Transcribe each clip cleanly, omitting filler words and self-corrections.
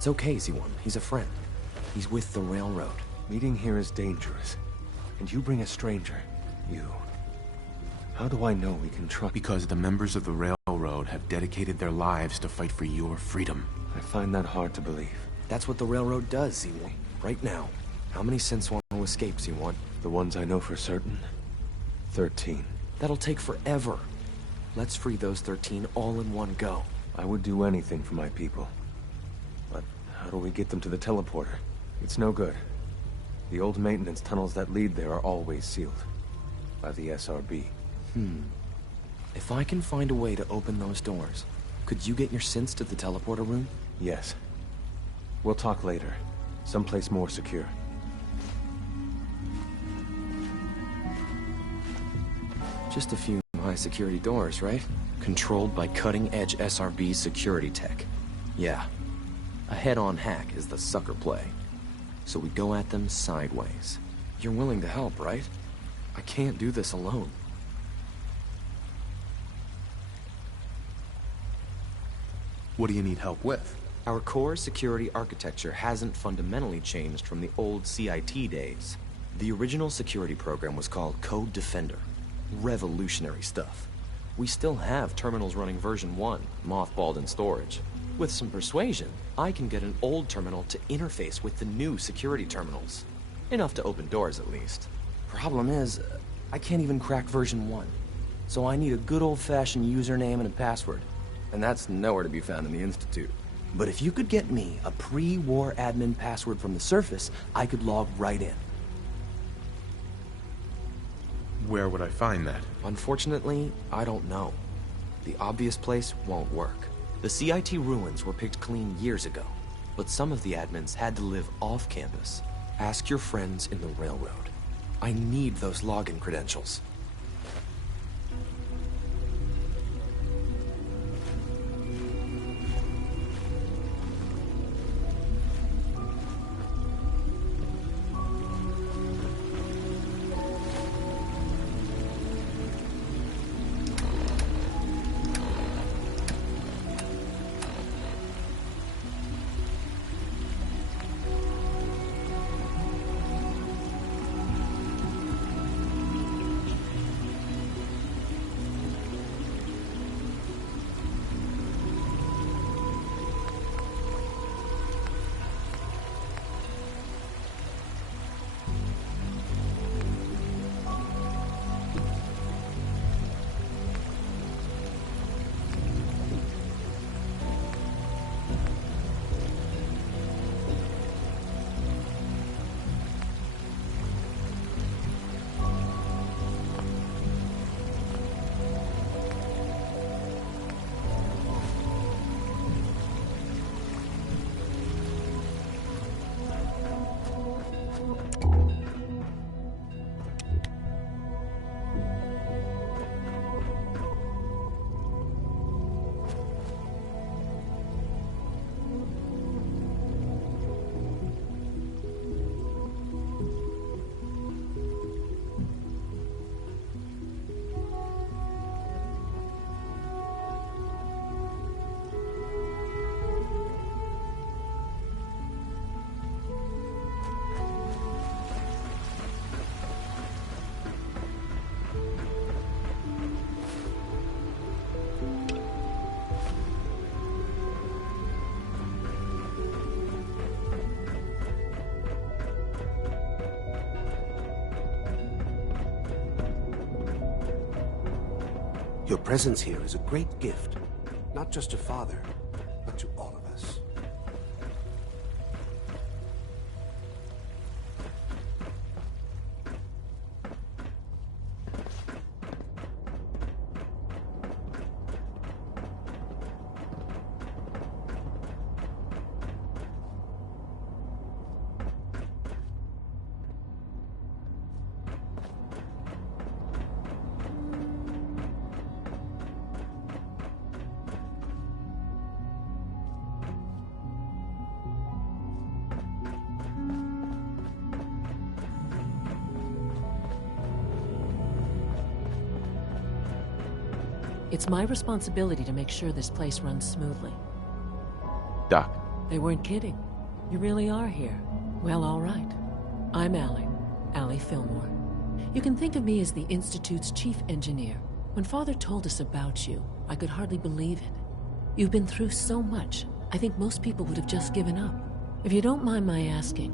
It's okay, Z1. He's a friend. He's with the railroad. Meeting here is dangerous. And you bring a stranger. You. How do I know we can trust? Because the members of the railroad have dedicated their lives to fight for your freedom. I find that hard to believe. That's what the railroad does, Z1. Right now. How many synths want to escape, Z1? The ones I know for certain? 13. That'll take forever. Let's free those 13 all in one go. I would do anything for my people. But how do we get them to the teleporter? It's no good. The old maintenance tunnels that lead there are always sealed. By the SRB. If I can find a way to open those doors, could you get your synths to the teleporter room? Yes. We'll talk later. Someplace more secure. Just a few high-security doors, right? Controlled by cutting-edge SRB security tech. Yeah. A head-on hack is the sucker play. So we go at them sideways. You're willing to help, right? I can't do this alone. What do you need help with? Our core security architecture hasn't fundamentally changed from the old CIT days. The original security program was called Code Defender. Revolutionary stuff. We still have terminals running version 1, mothballed in storage. With some persuasion, I can get an old terminal to interface with the new security terminals. Enough to open doors, at least. Problem is, I can't even crack version 1. So I need a good old-fashioned username and a password. And that's nowhere to be found in the Institute. But if you could get me a pre-war admin password from the surface, I could log right in. Where would I find that? Unfortunately, I don't know. The obvious place won't work. The CIT ruins were picked clean years ago, but some of the admins had to live off campus. Ask your friends in the railroad. I need those login credentials. Your presence here is a great gift, not just to Father, but to all of us. It's my responsibility to make sure this place runs smoothly. Doc, They weren't kidding. You really are here. Well, all right. I'm Allie Fillmore. You can think of me as the Institute's chief engineer. When Father told us about you, I could hardly believe it. You've been through so much, I think most people would have just given up. If you don't mind my asking,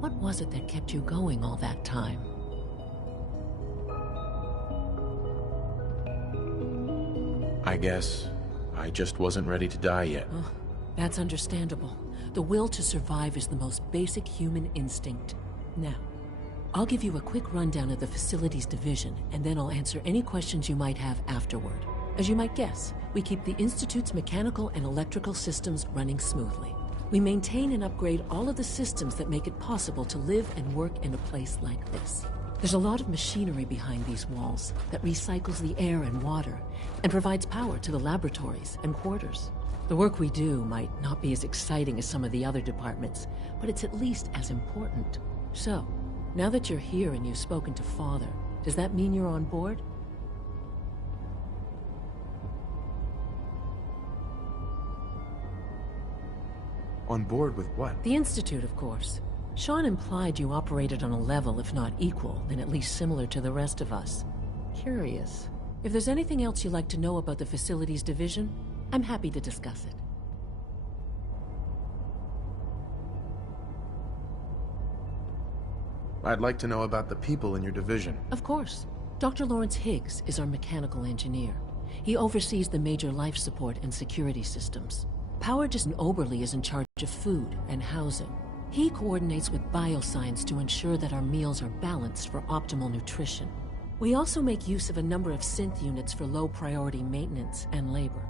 what was it that kept you going all that time? I guess I just wasn't ready to die yet. Oh, that's understandable. The will to survive is the most basic human instinct. Now, I'll give you a quick rundown of the facilities division, and then I'll answer any questions you might have afterward. As you might guess, we keep the Institute's mechanical and electrical systems running smoothly. We maintain and upgrade all of the systems that make it possible to live and work in a place like this. There's a lot of machinery behind these walls that recycles the air and water and provides power to the laboratories and quarters. The work we do might not be as exciting as some of the other departments, but it's at least as important. So, now that you're here and you've spoken to Father, does that mean you're on board? On board with what? The Institute, of course. Sean implied you operated on a level, if not equal, then at least similar to the rest of us. Curious. If there's anything else you'd like to know about the Facilities Division, I'm happy to discuss it. I'd like to know about the people in your division. Of course. Dr. Lawrence Higgs is our mechanical engineer. He oversees the major life support and security systems. Powergist Oberly is in charge of food and housing. He coordinates with bioscience to ensure that our meals are balanced for optimal nutrition. We also make use of a number of synth units for low-priority maintenance and labor.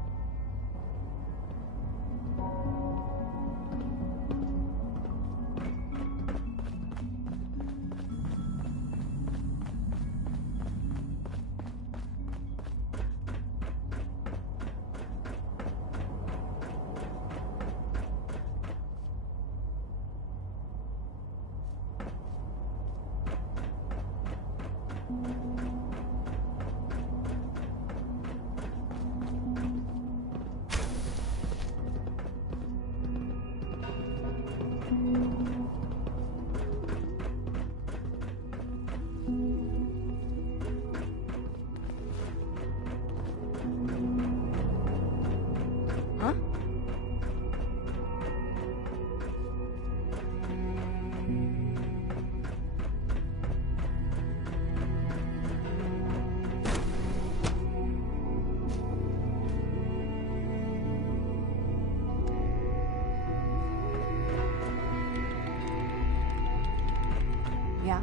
Yeah?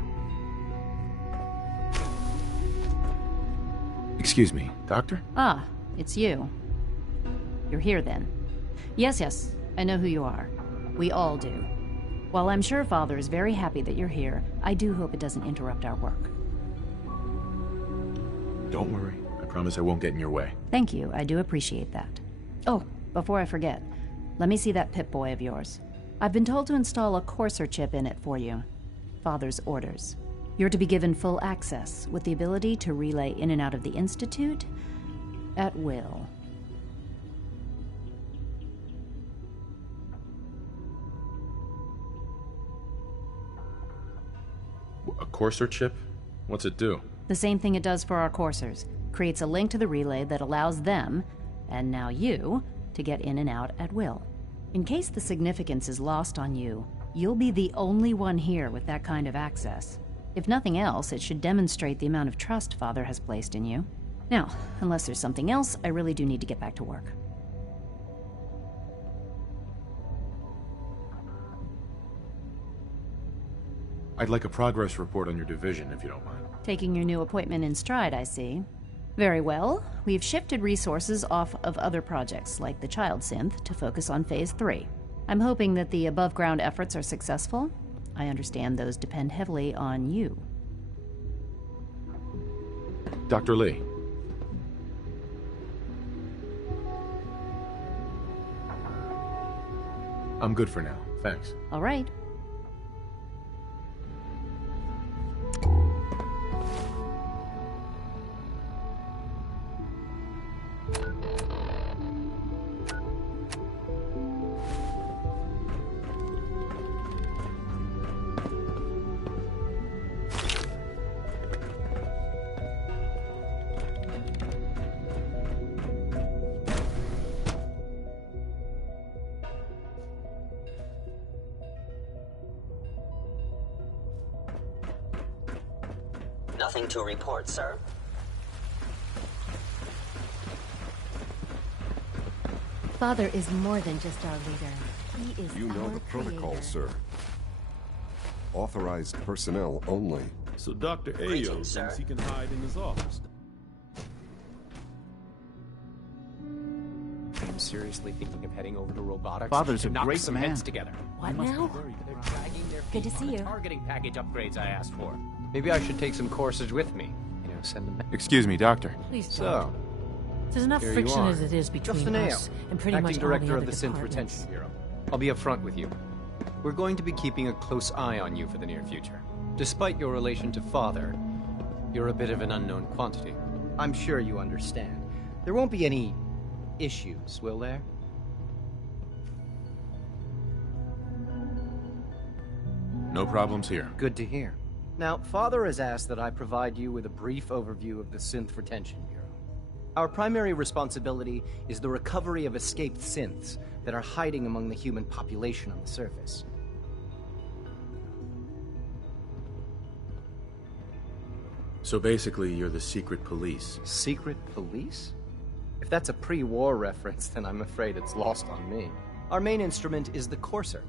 Excuse me, Doctor? Ah, it's you. You're here then. Yes, I know who you are. We all do. While I'm sure Father is very happy that you're here, I do hope it doesn't interrupt our work. Don't worry. I promise I won't get in your way. Thank you, I do appreciate that. Oh, before I forget, let me see that Pip-Boy of yours. I've been told to install a courser chip in it for you. Father's orders. You're to be given full access, with the ability to relay in and out of the Institute at will. A courser chip? What's it do? The same thing it does for our coursers. Creates a link to the relay that allows them, and now you, to get in and out at will. In case the significance is lost on you, you'll be the only one here with that kind of access. If nothing else, it should demonstrate the amount of trust Father has placed in you. Now, unless there's something else, I really do need to get back to work. I'd like a progress report on your division, if you don't mind. Taking your new appointment in stride, I see. Very well. We've shifted resources off of other projects, like the Child Synth, to focus on Phase 3. I'm hoping that the above-ground efforts are successful. I understand those depend heavily on you. Dr. Lee. I'm good for now, thanks. All right. Nothing to report, sir. Father is more than just our leader. He is You know our the protocol, creator. sir. Authorized personnel only. So Dr. Ayo Greetings, sir. thinks he can hide in his office. I'm seriously thinking of heading over to robotics. Father's a to knock great some man. heads together. What now? They're dragging their Good feet to see on the you. targeting package upgrades I asked for. Maybe I should take some courses with me. Send them back. Excuse me, Doctor. Please don't. So, There's enough here you friction are. as it is between Justin Ayo, us and pretty acting much director all of the the other Synth departments. Retention Bureau. I'll be upfront with you. We're going to be keeping a close eye on you for the near future. Despite your relation to Father, you're a bit of an unknown quantity. I'm sure you understand. There won't be any issues, will there? No problems here. Good to hear. Now, Father has asked that I provide you with a brief overview of the Synth Retention Bureau. Our primary responsibility is the recovery of escaped synths that are hiding among the human population on the surface. So basically, you're the secret police. Secret police? If that's a pre-war reference, then I'm afraid it's lost on me. Our main instrument is the Courser,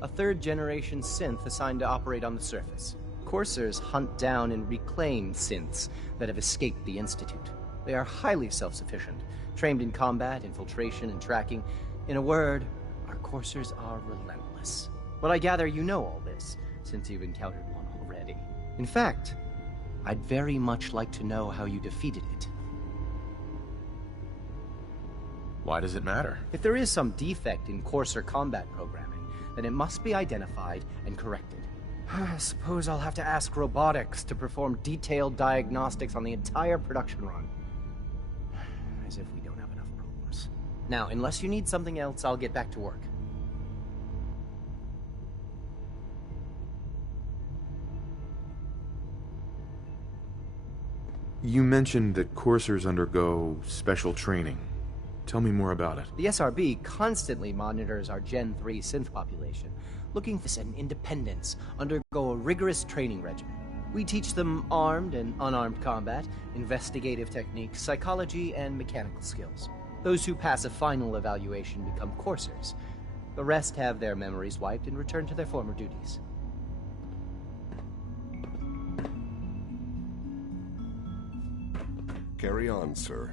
a third-generation synth assigned to operate on the surface. Coursers hunt down and reclaim synths that have escaped the Institute. They are highly self-sufficient, trained in combat, infiltration, and tracking. In a word, our Coursers are relentless. But I gather you know all this, since you've encountered one already. In fact, I'd very much like to know how you defeated it. Why does it matter? If there is some defect in Courser combat programming, then it must be identified and corrected. I suppose I'll have to ask robotics to perform detailed diagnostics on the entire production run. As if we don't have enough problems. Now, unless you need something else, I'll get back to work. You mentioned that coursers undergo special training. Tell me more about it. The SRB constantly monitors our Gen 3 synth population, looking for an independence, undergo a rigorous training regimen. We teach them armed and unarmed combat, investigative techniques, psychology, and mechanical skills. Those who pass a final evaluation become coursers. The rest have their memories wiped and return to their former duties. Carry on, sir.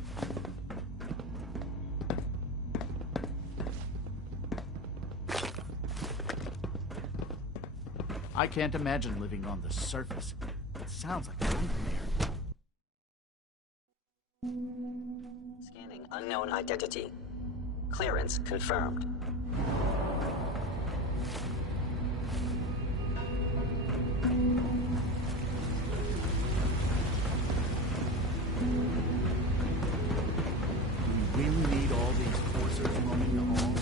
I can't imagine living on the surface. It sounds like a nightmare. Scanning unknown identity. Clearance confirmed. Do we really need all these coursers roaming the halls?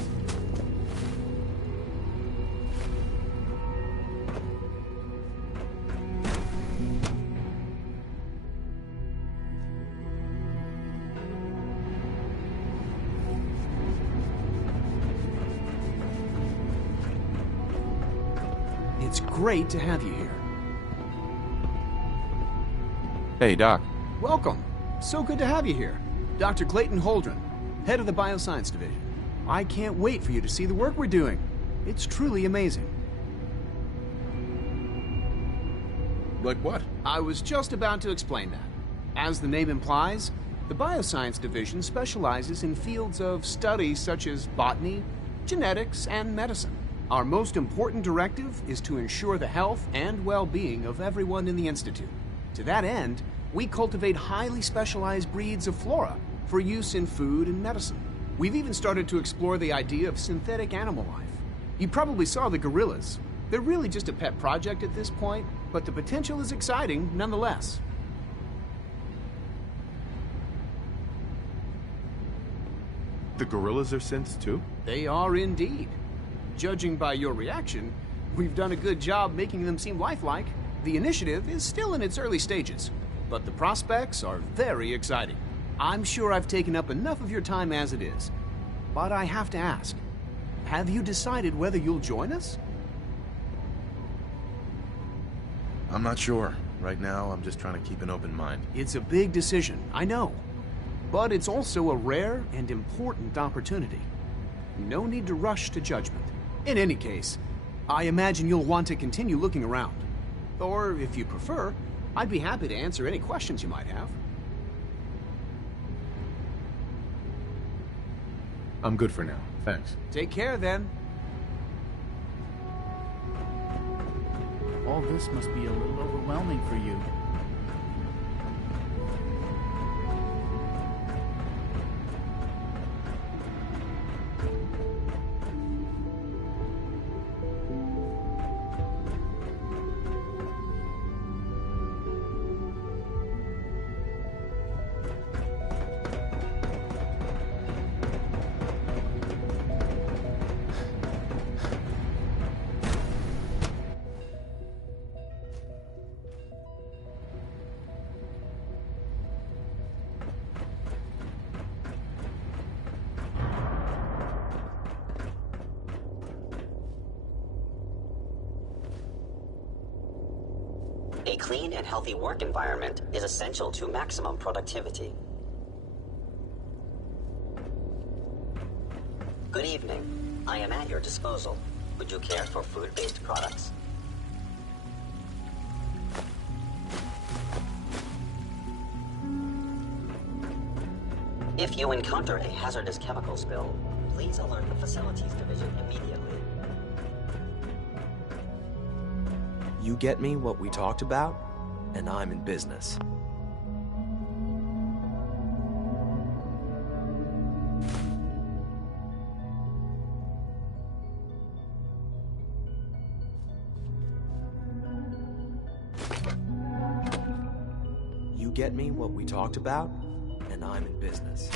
It's great to have you here. Hey, Doc. Welcome. So good to have you here. Dr. Clayton Holdren, head of the Bioscience Division. I can't wait for you to see the work we're doing. It's truly amazing. Like what? I was just about to explain that. As the name implies, the Bioscience Division specializes in fields of study such as botany, genetics, and medicine. Our most important directive is to ensure the health and well-being of everyone in the Institute. To that end, we cultivate highly specialized breeds of flora for use in food and medicine. We've even started to explore the idea of synthetic animal life. You probably saw the gorillas. They're really just a pet project at this point, but the potential is exciting nonetheless. The gorillas are synths too? They are indeed. Judging by your reaction, we've done a good job making them seem lifelike. The initiative is still in its early stages, but the prospects are very exciting. I'm sure I've taken up enough of your time as it is, but I have to ask, have you decided whether you'll join us? I'm not sure. Right now, I'm just trying to keep an open mind. It's a big decision, I know. But it's also a rare and important opportunity. No need to rush to judgment. In any case, I imagine you'll want to continue looking around. Or, if you prefer, I'd be happy to answer any questions you might have. I'm good for now. Thanks. Take care, then. All this must be a little overwhelming for you. A clean and healthy work environment is essential to maximum productivity. Good evening. I am at your disposal. Would you care for food-based products? If you encounter a hazardous chemical spill, please alert the Facilities Division immediately. You get me what we talked about, and I'm in business. You get me what we talked about, and I'm in business.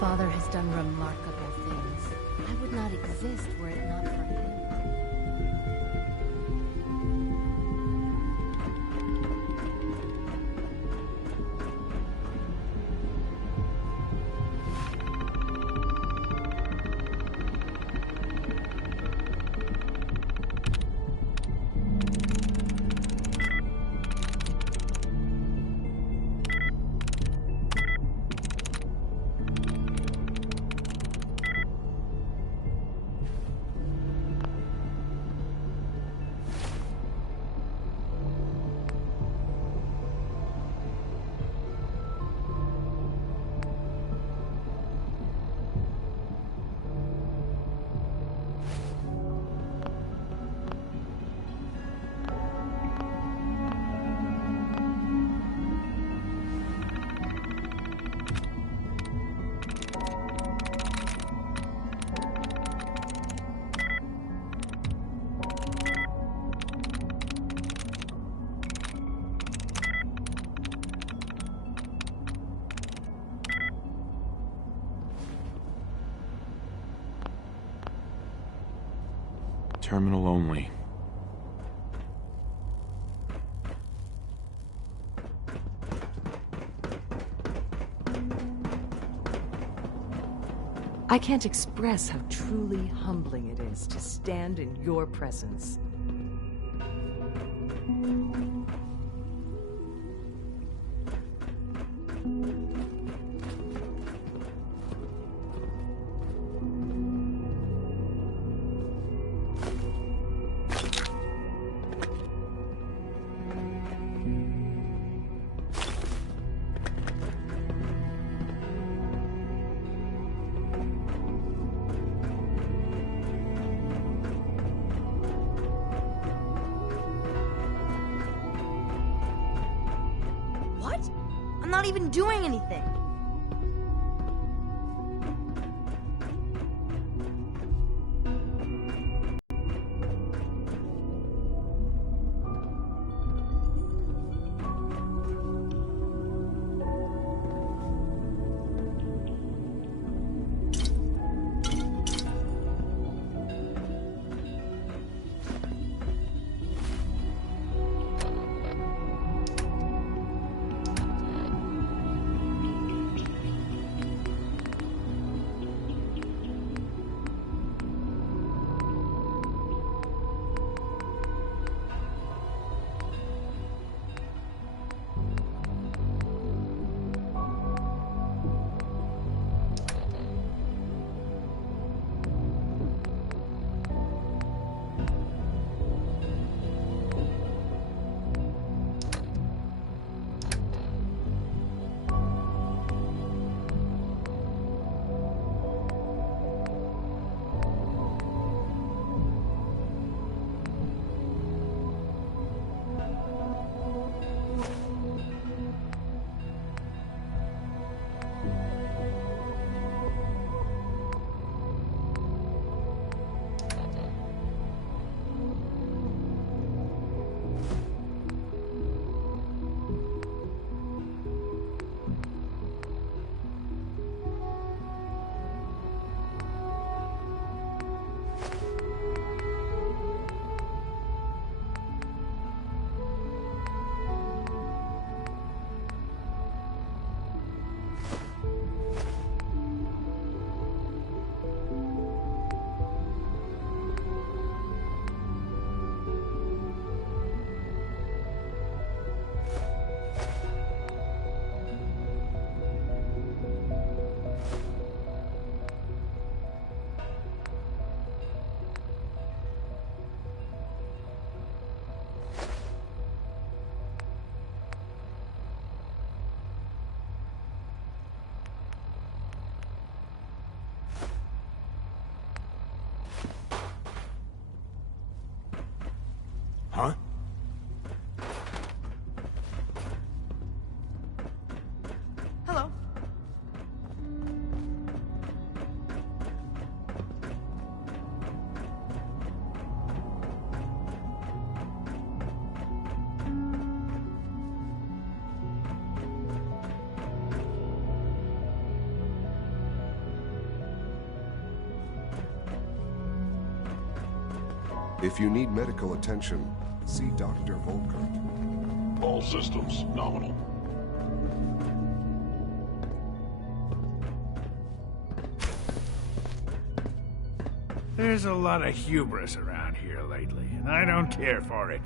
Father has done remarkable things. I would not exist were it not for him. Terminal only. I can't express how truly humbling it is to stand in your presence. I'm not even doing anything. Huh? Hello. If you need medical attention, see Dr. Volkert. All systems nominal. There's a lot of hubris around here lately, and I don't care for it.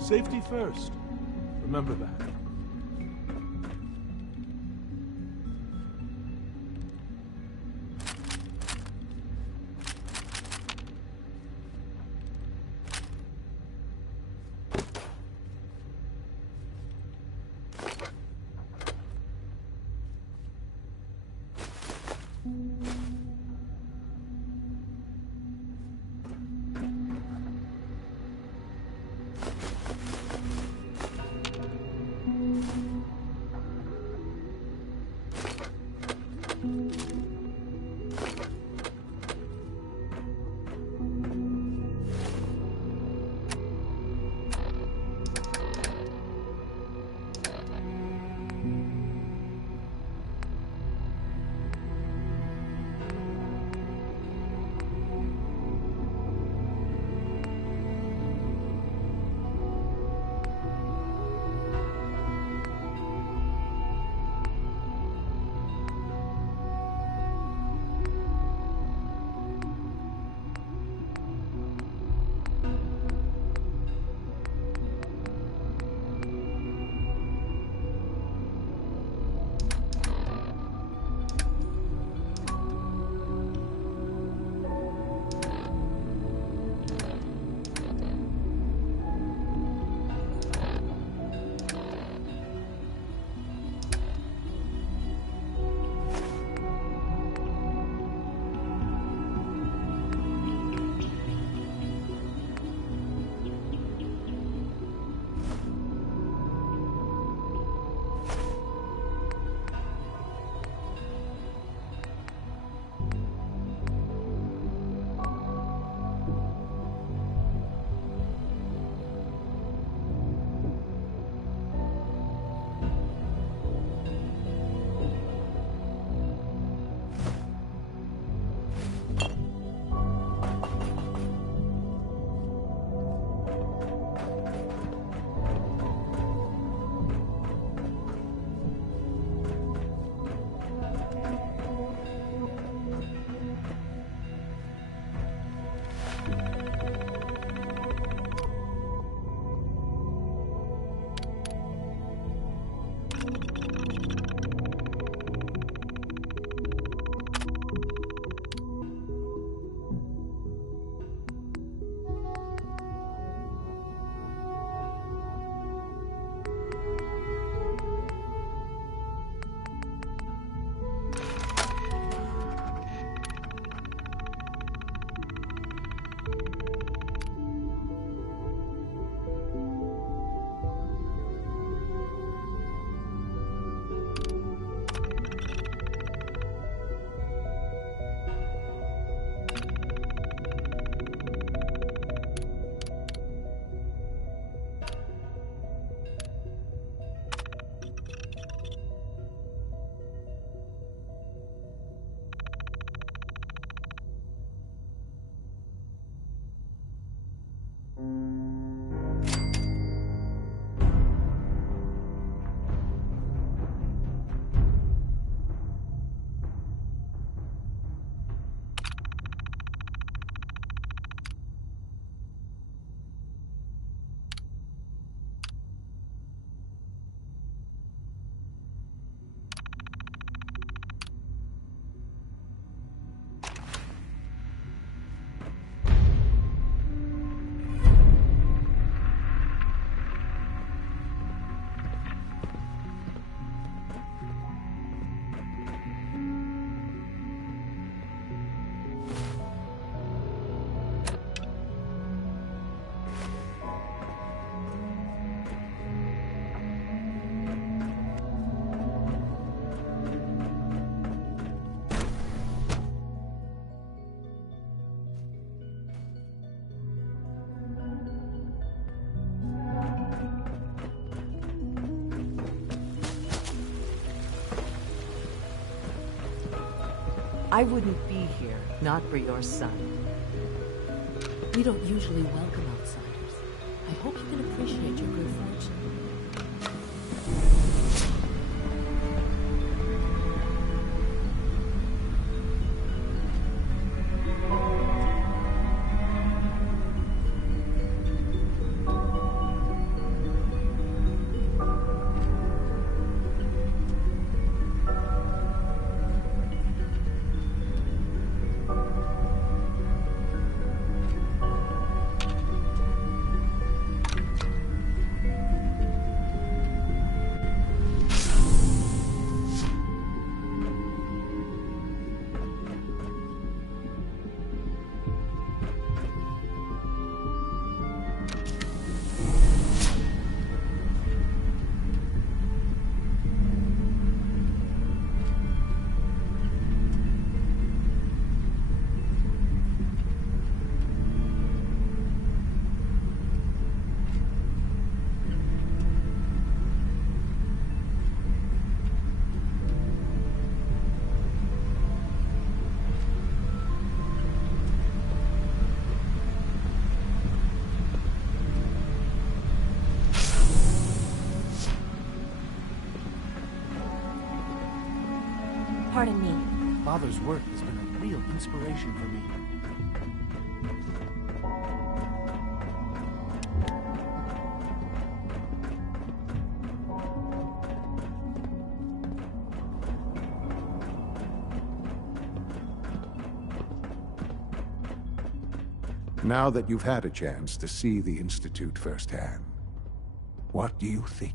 Safety first. Remember that. I wouldn't be here, not for your son. We don't usually welcome outsiders. I hope you can appreciate your good fortune. Pardon me. Father's work has been a real inspiration for me. Now that you've had a chance to see the Institute firsthand, what do you think?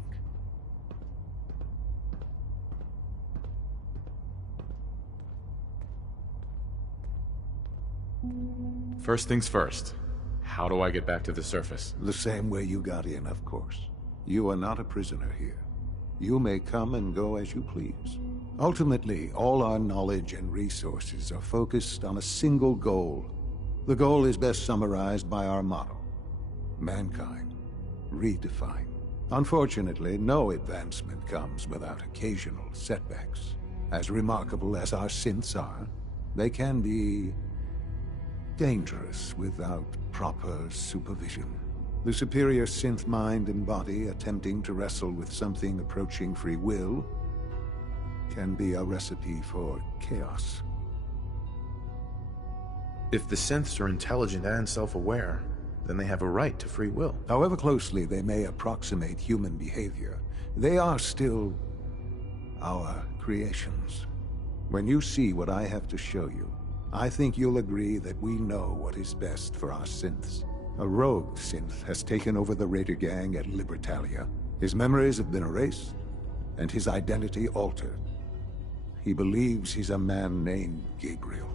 First things first. How do I get back to the surface? The same way you got in, of course. You are not a prisoner here. You may come and go as you please. Ultimately, all our knowledge and resources are focused on a single goal. The goal is best summarized by our motto: mankind, redefined. Unfortunately, no advancement comes without occasional setbacks. As remarkable as our synths are, they can be dangerous without proper supervision. The superior synth mind and body attempting to wrestle with something approaching free will can be a recipe for chaos. If the synths are intelligent and self-aware, then they have a right to free will. However closely they may approximate human behavior, they are still our creations. When you see what I have to show you, I think you'll agree that we know what is best for our synths. A rogue synth has taken over the Raider gang at Libertalia. His memories have been erased, and his identity altered. He believes he's a man named Gabriel.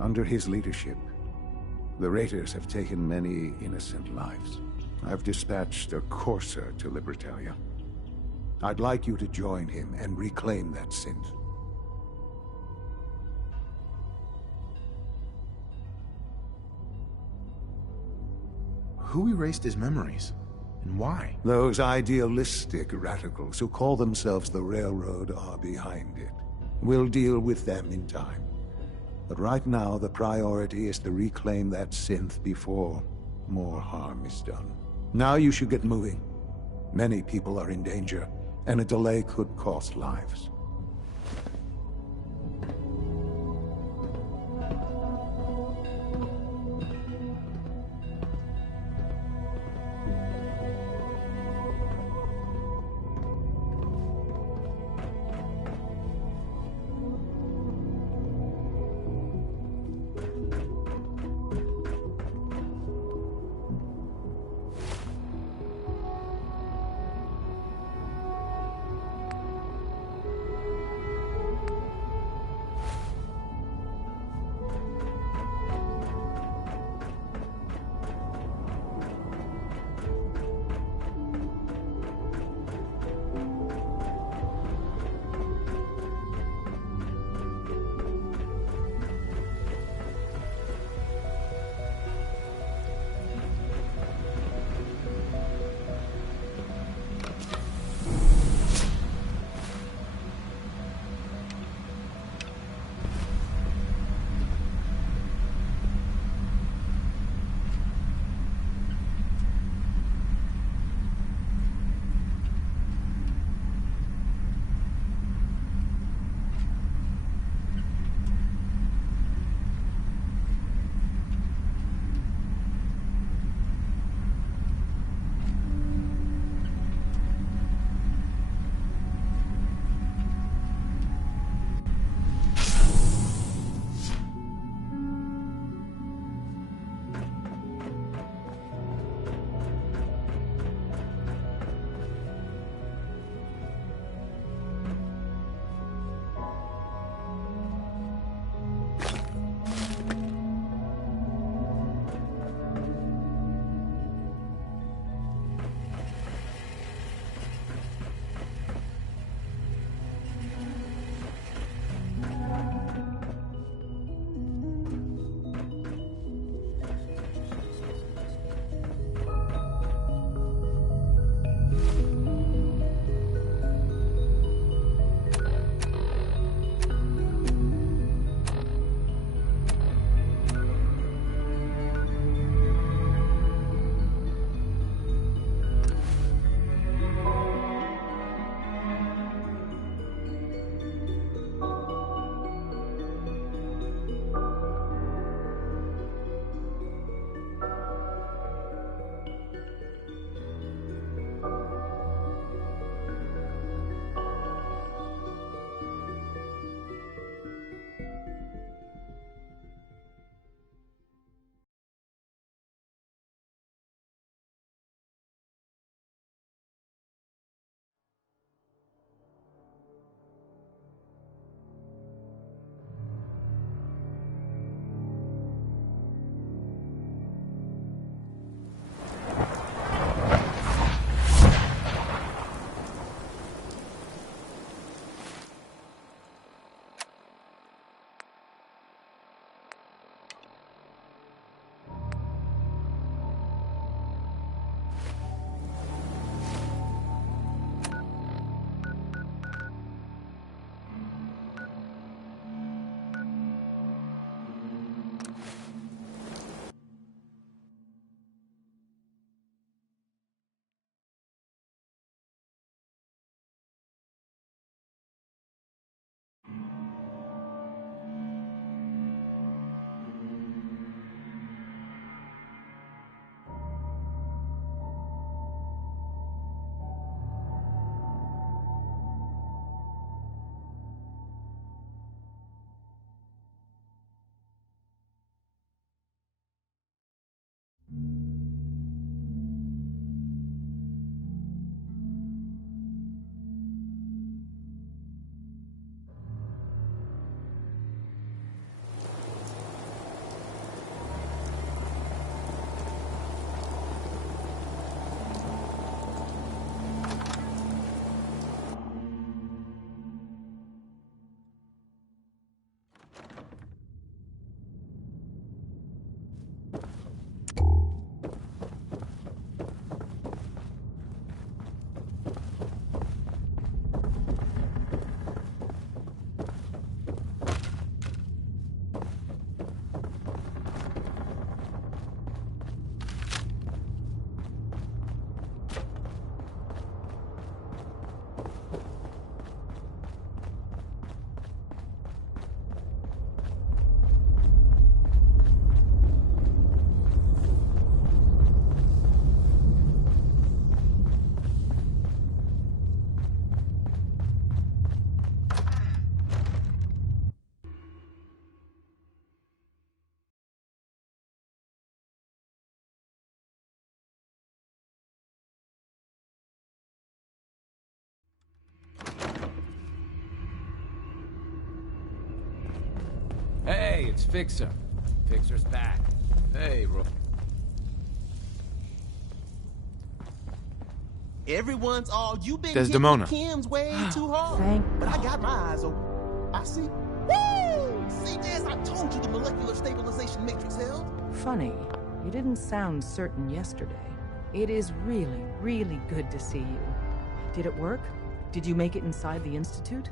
Under his leadership, The Raiders have taken many innocent lives. I've dispatched a courser to Libertalia. I'd like you to join him and reclaim that synth. Who erased his memories? And why? Those idealistic radicals who call themselves the Railroad are behind it. We'll deal with them in time. But right now, the priority is to reclaim that synth before more harm is done. Now you should get moving. Many people are in danger, and a delay could cost lives. Hey, it's Fixer. Fixer's back. Hey, bro. Everyone's all, you been Desdemona. hitting Kim's way too hard. But I got my eyes open. I see. Woo! See, Jess, I told you the molecular stabilization matrix held. Funny, you didn't sound certain yesterday. It is really, really good to see you. Did it work? Did you make it inside the Institute?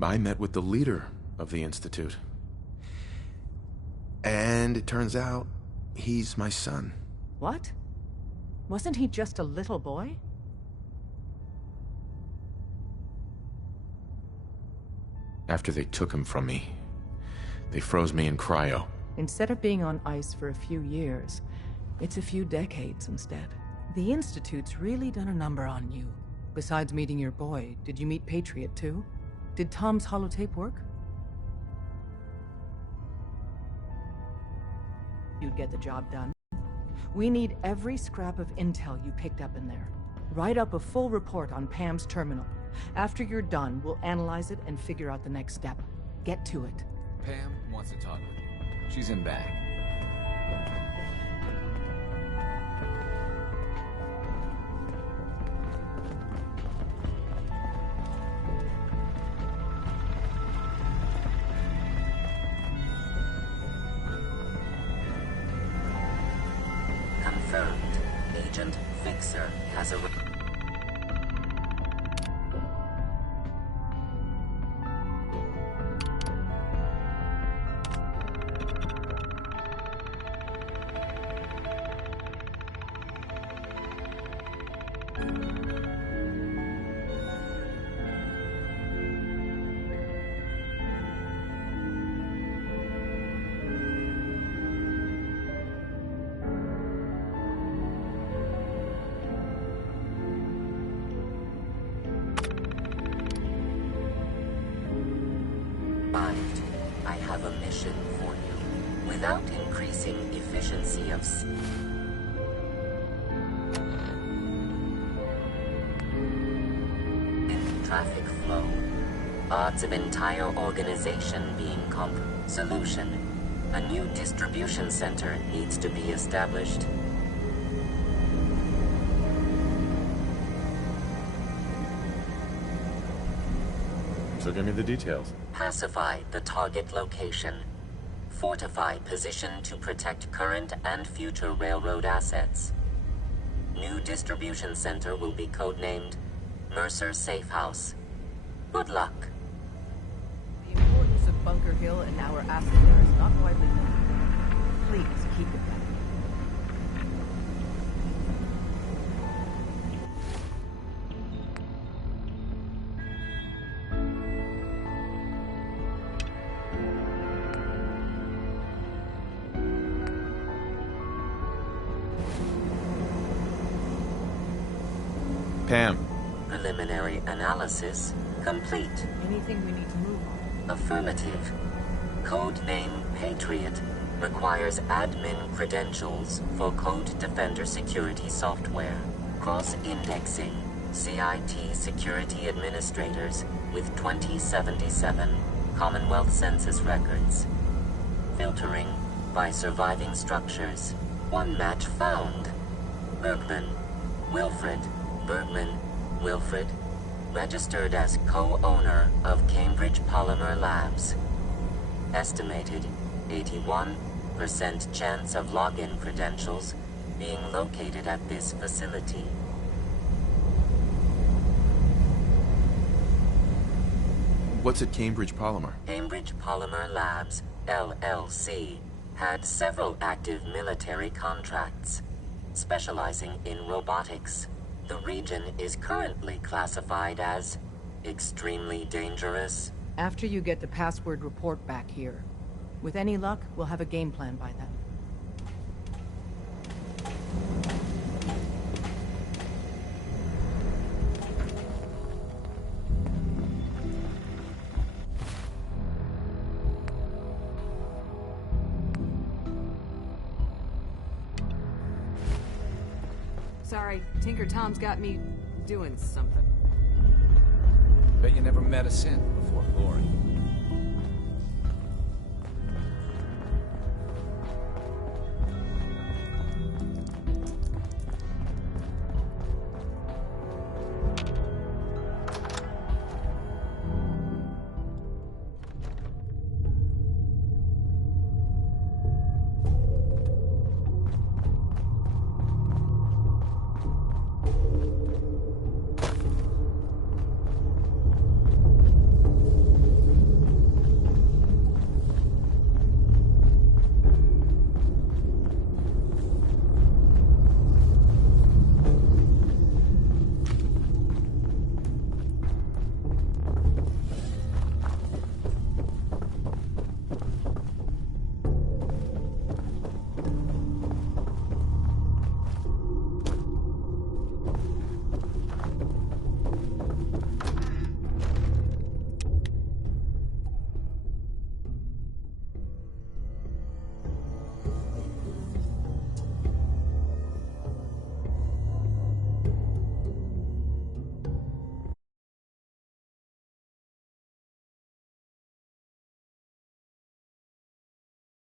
I met with the leader of the Institute. And it turns out, he's my son. What? Wasn't he just a little boy? After they took him from me, they froze me in cryo. Instead of being on ice for a few years, it's a few decades instead. The Institute's really done a number on you. Besides meeting your boy, did you meet Patriot too? Did Tom's holotape work? You'd get the job done. We need every scrap of intel you picked up in there. Write up a full report on Pam's terminal. After you're done, we'll analyze it and figure out the next step. Get to it. Pam wants to talk with you. She's in back. Confirmed. Agent Fixer has a... I have a mission for you. Without increasing efficiency of traffic flow, odds of entire organization being Solution. A new distribution center needs to be established. So give me the details. Pacify the target location. Fortify position to protect current and future railroad assets. New distribution center will be codenamed Mercer Safe House. Good luck. The importance of Bunker Hill and our asset there is not widely known. Please keep it that way. Pam. Preliminary analysis complete. Anything we need to move on? Affirmative. Codename Patriot requires admin credentials for Code Defender security software. Cross-indexing CIT security administrators with 2077 Commonwealth Census records. Filtering by surviving structures. One match found. Bergman. Wilfred. Bergman. Wilfred. Registered as co-owner of Cambridge Polymer Labs. Estimated 81% chance of login credentials being located at this facility. What's at Cambridge Polymer? Cambridge Polymer Labs, LLC, had several active military contracts, specializing in robotics. The region is currently classified as extremely dangerous. After you get the password report back here. With any luck, we'll have a game plan by then. Sorry, Tinker Tom's got me doing something. Bet you never met a synth before, Glory.